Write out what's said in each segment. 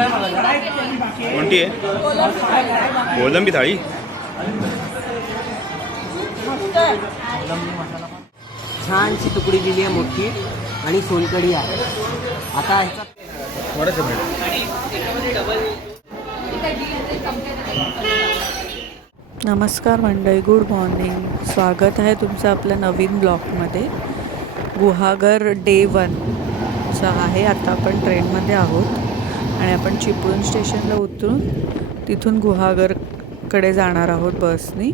कोणती आहे? कोलंबी थाळी. छानशी तुकडी दिली आहे मोठी आणि सोलकढी आहे. आता नमस्कार मंडळी, गुड मॉर्निंग. स्वागत आहे तुमचं आपल्या नवीन ब्लॉगमध्ये. गुहागर डे 1चा आहे. आता आपण ट्रेनमध्ये आहोत आणि आपण चिपळूण स्टेशनला उतरून तिथून गुहागरकडे जाणार आहोत बसनी.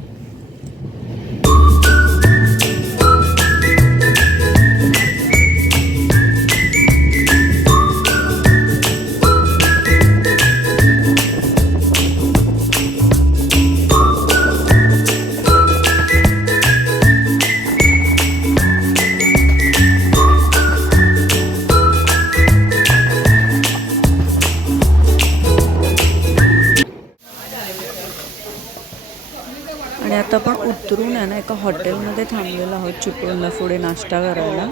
आणि आता आपण उतरून आहे ना एका हॉटेलमध्ये थांबलेलो आहोत चिपळूणला पुढे नाश्ता करायला.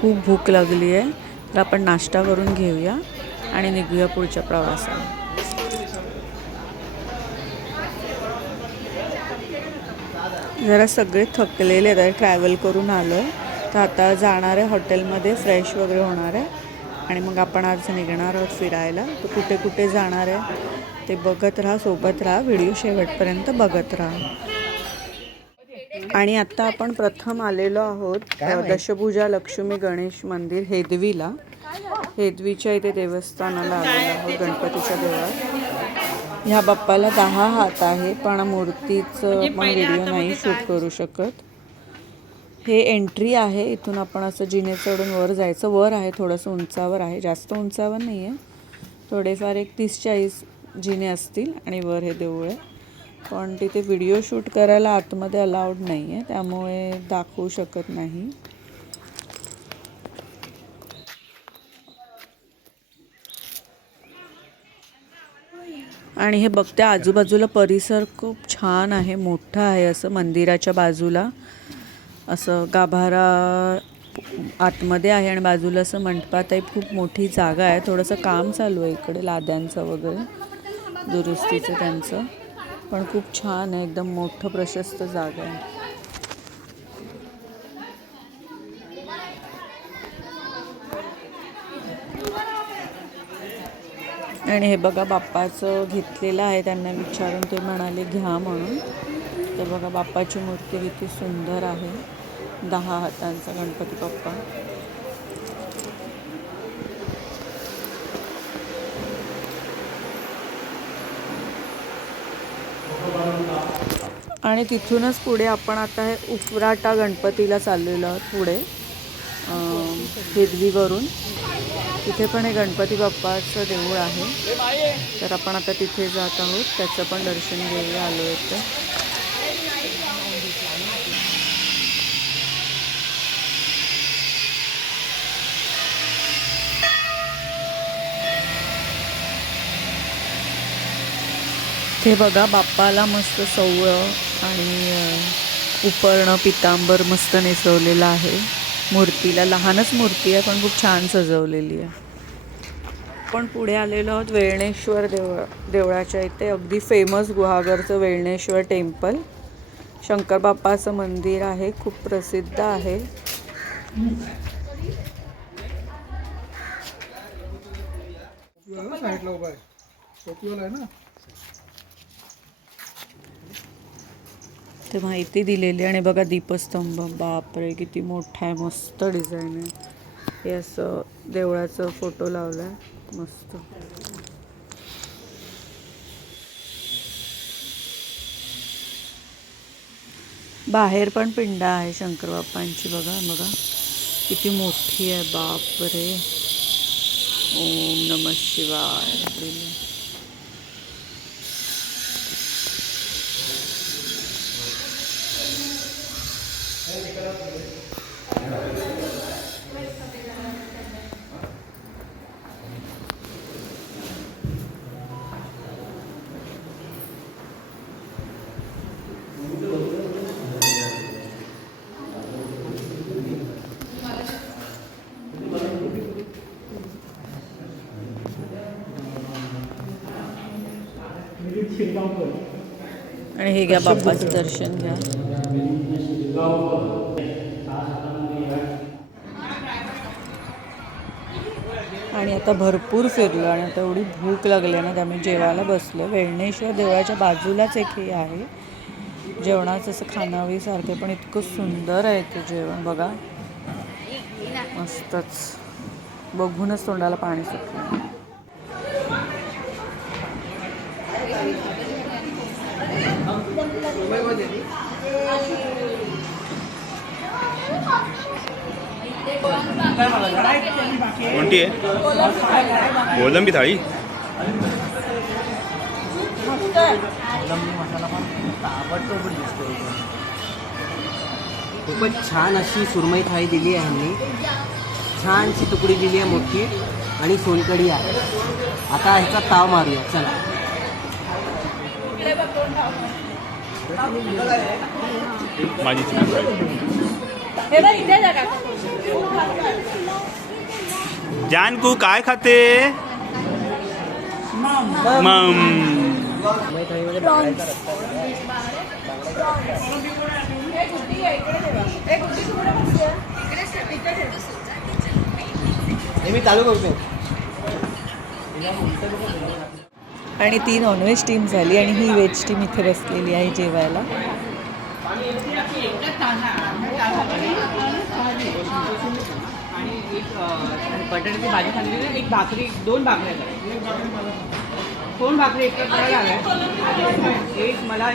खूप भूक लागली आहे, तर आपण नाश्ता करून घेऊया आणि निघूया पुढच्या प्रवासाला. जरा सगळे थकलेले आहेत, ट्रॅव्हल करून आलो आहे, तर आता जाणार आहे हॉटेलमध्ये, फ्रेश वगैरे होणार आहे आणि मग आपण आज निघणार आहोत फिरायला. तर कुठे कुठे जाणार आहे ते बघत राहा, सोबत राहा, व्हिडिओ शेवटपर्यंत बघत राहा. आणि आता आपण प्रथम आलेलो आहोत दशभुजा लक्ष्मी गणेश मंदिर हेदवीला. हेदवीच्या इथे देवस्थानाला आलेलो आहोत, गणपतीच्या देवळात. ह्या बाप्पाला 10 हात आहे, पण मूर्तीचं आपण व्हिडिओ नाही शूट करू शकत. हे एंट्री आहे, इथून आपण असं जिने चढून वर जायचं. वर आहे, थोडंसं उंचावर आहे, जास्त उंचावर नाही आहे, थोडेफार एक 30-40 जिने असतील आणि वर हे देऊळ आहे. पण तिथे व्हिडिओ शूट करायला आतमध्ये अलाउड नाही आहे, त्यामुळे दाखवू शकत नाही. आणि हे बघते आजूबाजूला परिसर खूप छान आहे, मोठा आहे. असं मंदिराच्या बाजूला असं गाभारा आतमध्ये आहे आणि बाजूला असं मंडपा टाईप खूप मोठी जागा आहे. थोडंसं काम चालू आहे इकडे लाद्यांचं वगैरे, दुरुस्तीचं त्यांचं, पण खूप छान आहे, एकदम मोठं प्रशस्त जागा आहे. आणि हे बघा बाप्पाचं घेतलेलं आहे, त्यांना विचारून ते म्हणाले घ्या म्हणून. ते बघा बाप्पाची मूर्ती किती सुंदर आहे, 10 हातांचा गणपती बाप्पा. आणि तिथूनच पुढे आपण आता हे उफराटा गणपतीला चाललेलो आहोत पुढे हेदवीवरून. तिथे पण हे गणपती बाप्पाचं देऊळ आहे, तर आपण आता तिथे जात आहोत, त्याचं पण दर्शन घ्यायला आलो आहे. तर ते बघा बाप्पाला मस्त सवळं आणि उपरणं पितांबर मस्त नेसवलेलं आहे. मूर्तीला लहानच मूर्ती आहे, पण खूप छान सजवलेली आहे. पण पुढे आलेलो आहोत वेळणेश्वर देवळाच्या इथे. अगदी फेमस गुहागरचं वेळणेश्वर टेम्पल, शंकर बाप्पाचं मंदिर आहे, खूप प्रसिद्ध आहे. ते माहिती दिलेली. आणि बघा दीपस्तंभ, बापरे किती मोठा आहे, मस्त डिझाईन आहे. हे असं देवळाचं फोटो लावला आहे, मस्त. बाहेर पण पिंड आहे शंकर बाप्पांची, बघा बघा किती मोठी आहे, बापरे. ओम नमः शिवाय. आणि हे घ्या बाप्पाचं दर्शन घ्या. आणि आता भरपूर फिरलो आणि आता एवढी भूक लागली ना त्यामुळे जेवायला बसलो. वेळणेश्वर देवळाच्या बाजूलाच एक हे आहे जेवणाचं असं खानावळीसारखे, पण इतकं सुंदर आहे ते जेवण बघा, मस्तच. बघूनच तोंडाला पाणी सुटलं. कोणती आहे? कोलंबी थाळी. खूपच छान अशी सुरमई थाळी दिली आहे ह्यांनी. छानशी तुकडी दिली आहे मोठी आणि सोलकढी आहे. आता ह्याचा ताव मारूया चला. माझी चिकन थाळी. जानकू काय खाते? मम. सुरमई थाळीमध्ये बांगड्याचा रस्सा हे मी चालू करतो. आणि ती नॉनव्हेज टीम झाली आणि ही व्हेज टीम इथे बसलेली आहे जेवायला. बटाट्याची भाजी खाल्ली, एक भाकरी, 2 भाकऱ्या, 2 भाकरी एकत्र करायला एक मला